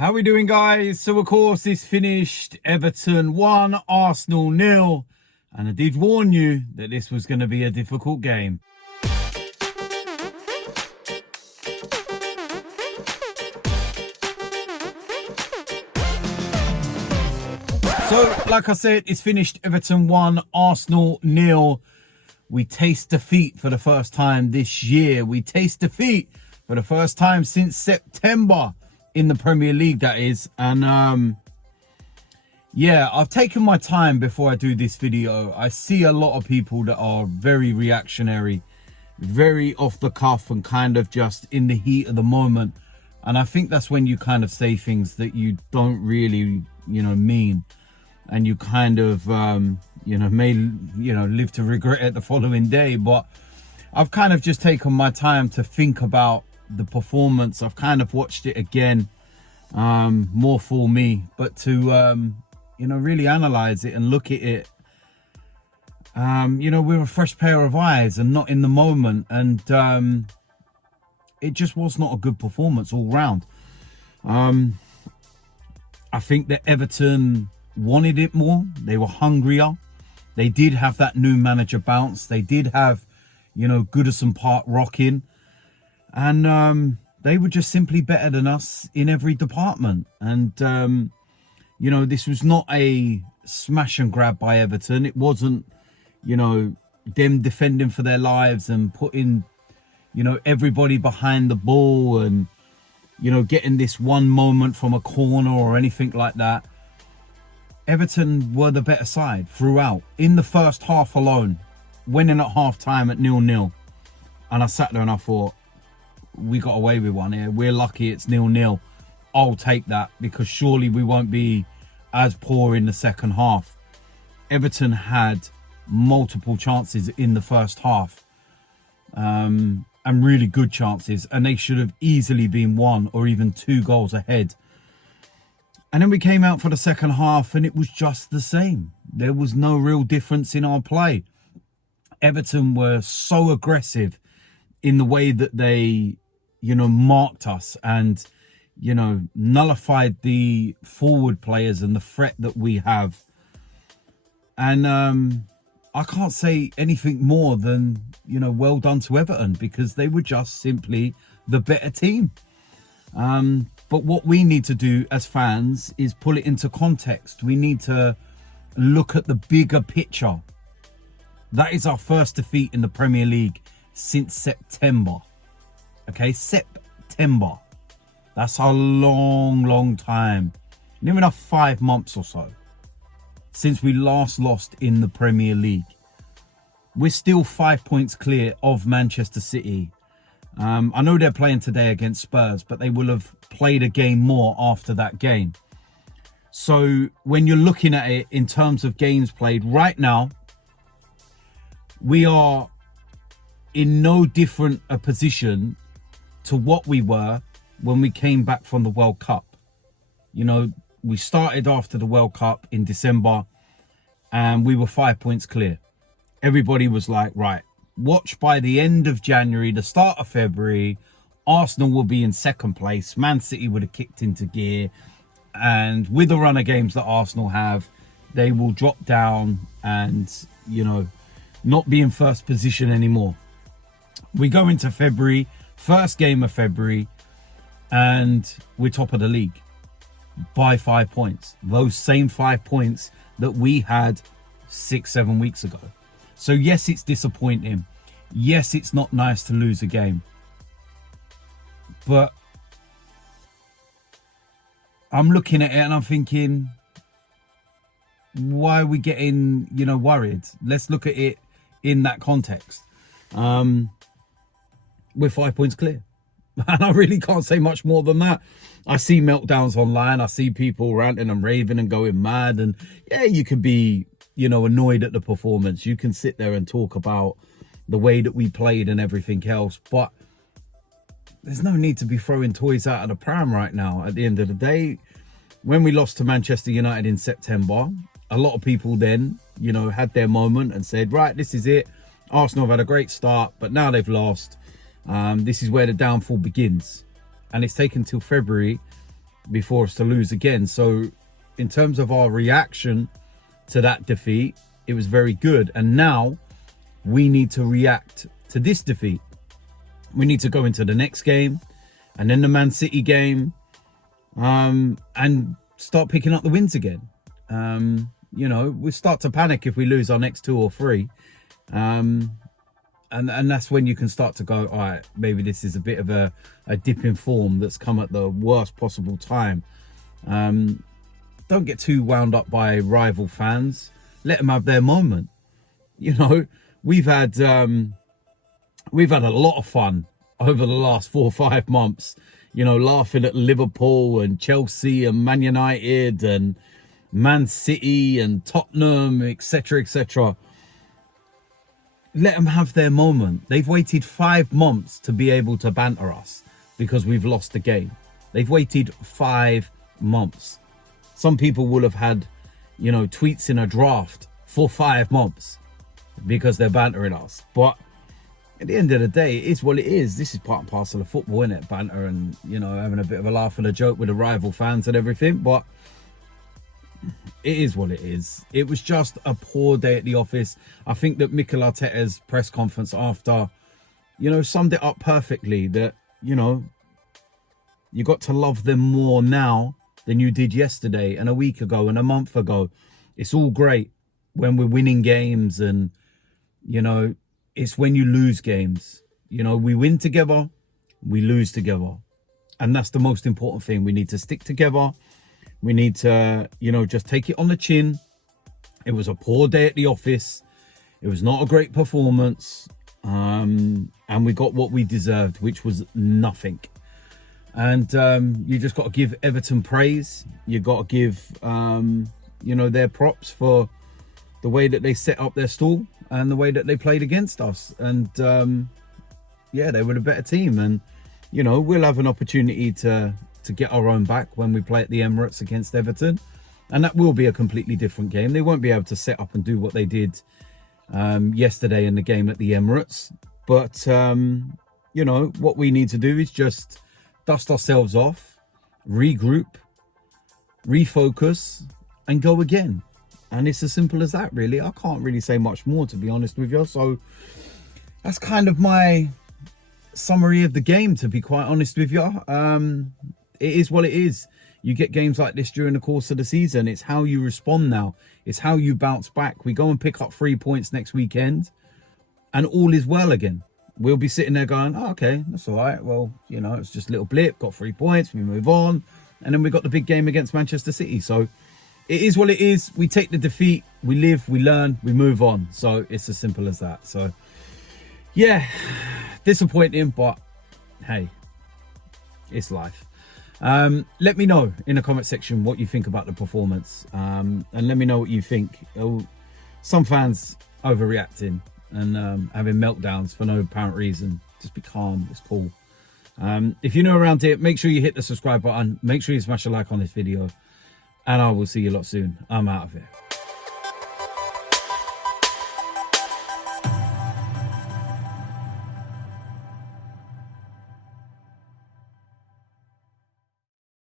How we doing, guys? So of course this finished Everton 1, Arsenal 0, and I did warn you that this was going to be a difficult game. So like I said, it's finished Everton 1, Arsenal 0. We taste defeat for the first time this year. We taste defeat for the first time since September. In the Premier League, that is. And yeah, I've taken my time before I do this video. I see a lot of people that are very reactionary, very off the cuff, and kind of just in the heat of the moment. And I think that's when you kind of say things that you don't really, mean, and you kind of may live to regret it the following day. But I've kind of just taken my time to think about the performance. I've kind of watched it again, more for me, but to really analyze it and look at it with a fresh pair of eyes and not in the moment. And it just was not a good performance all round. I think that Everton wanted it more. They were hungrier. They did have that new manager bounce. They did have Goodison Park rocking. And they were just simply better than us in every department. And, this was not a smash and grab by Everton. It wasn't, them defending for their lives and putting, everybody behind the ball and, getting this one moment from a corner or anything like that. Everton were the better side throughout. In the first half alone, winning at half time at 0-0. And I sat there and I thought, we got away with one here. We're lucky it's 0-0. I'll take that, because surely we won't be as poor in the second half. Everton had multiple chances in the first half, and really good chances, and they should have easily been 1 or even 2 goals ahead. And then we came out for the second half and it was just the same. There was no real difference in our play. Everton were so aggressive in the way that they marked us and nullified the forward players and the threat that we have. And I can't say anything more than well done to Everton, because they were just simply the better team. But what we need to do as fans is pull it into context. We need to look at the bigger picture. That is our first defeat in the Premier League since September. Okay, September. That's a long time. Near enough 5 months or so since we last lost in the Premier League. We're still 5 points clear of Manchester City. I know they're playing today against Spurs, but they will have played a game more after that game. So when you're looking at it in terms of games played right now, we are in no different a position to what we were when we came back from the World Cup. We started after the World Cup in December and we were 5 points clear. Everybody was like, right, watch by the end of January, the start of February, Arsenal will be in second place. Man City would have kicked into gear. And with the run of games that Arsenal have, they will drop down and, not be in first position anymore. We go into February, first game of February, and we're top of the league by 5 points. Those same 5 points that we had 6-7 weeks ago. So yes, it's disappointing. Yes, it's not nice to lose a game. But I'm looking at it and I'm thinking, why are we getting, worried? Let's look at it in that context. We're 5 points clear. And I really can't say much more than that. I see meltdowns online. I see people ranting and raving and going mad. And yeah, you could be, annoyed at the performance. You can sit there and talk about the way that we played and everything else. But there's no need to be throwing toys out of the pram right now. At the end of the day, when we lost to Manchester United in September, a lot of people then, had their moment and said, right, this is it. Arsenal have had a great start, but now they've lost. This is where the downfall begins. And it's taken till February before us to lose again. So in terms of our reaction to that defeat, it was very good. And now we need to react to this defeat. We need to go into the next game and then the Man City game, and start picking up the wins again. You know, we start to panic if we lose our next 2 or 3. And that's when you can start to go, all right, maybe this is a bit of a dip in form that's come at the worst possible time. Don't get too wound up by rival fans. Let them have their moment. You know, we've had a lot of fun over the last 4 or 5 months, you know, laughing at Liverpool and Chelsea and Man United and Man City and Tottenham, etc., etc. Let them have their moment. They've waited 5 months to be able to banter us because we've lost the game. They've waited 5 months. Some people will have had, you know, tweets in a draft for 5 months because they're bantering us. But at the end of the day, it is what it is. This is part and parcel of football, isn't it? Banter and, you know, having a bit of a laugh and a joke with the rival fans and everything. But it is what it is. It was just a poor day at the office. I think that Mikel Arteta's press conference after, you know, summed it up perfectly. That, you know, you got to love them more now than you did yesterday and a week ago and a month ago. It's all great when we're winning games, and, you know, it's when you lose games. You know, we win together, we lose together. And that's the most important thing. We need to stick together. We need to, you know, just take it on the chin. It was a poor day at the office. It was not a great performance. And we got what we deserved, which was nothing. And you just got to give Everton praise. You got to give, you know, their props for the way that they set up their stall and the way that they played against us. And yeah, they were a better team. And, you know, we'll have an opportunity to get our own back when we play at the Emirates against Everton. And that will be a completely different game. They won't be able to set up and do what they did yesterday in the game at the Emirates. But, you know, what we need to do is just dust ourselves off, regroup, refocus, and go again. And it's as simple as that, really. I can't really say much more, to be honest with you. So that's kind of my summary of the game, to be quite honest with you. It is what it is. You get games like this during the course of the season. It's how you respond now. It's how you bounce back. We go and pick up 3 points next weekend and all is well again. We'll be sitting there going, oh, okay, that's all right. Well, you know, it's just a little blip, got 3 points, we move on. And then we got the big game against Manchester City. So it is what it is. We take the defeat, we live, we learn, we move on. So it's as simple as that. So yeah, disappointing, but hey, it's life. Let me know in the comment section what you think about the performance, and let me know what you think. Some fans overreacting and having meltdowns for no apparent reason. Just be calm, it's cool. If you're new around here, make sure you hit the subscribe button, make sure you smash a like on this video, and I will see you lot soon. I'm out of here.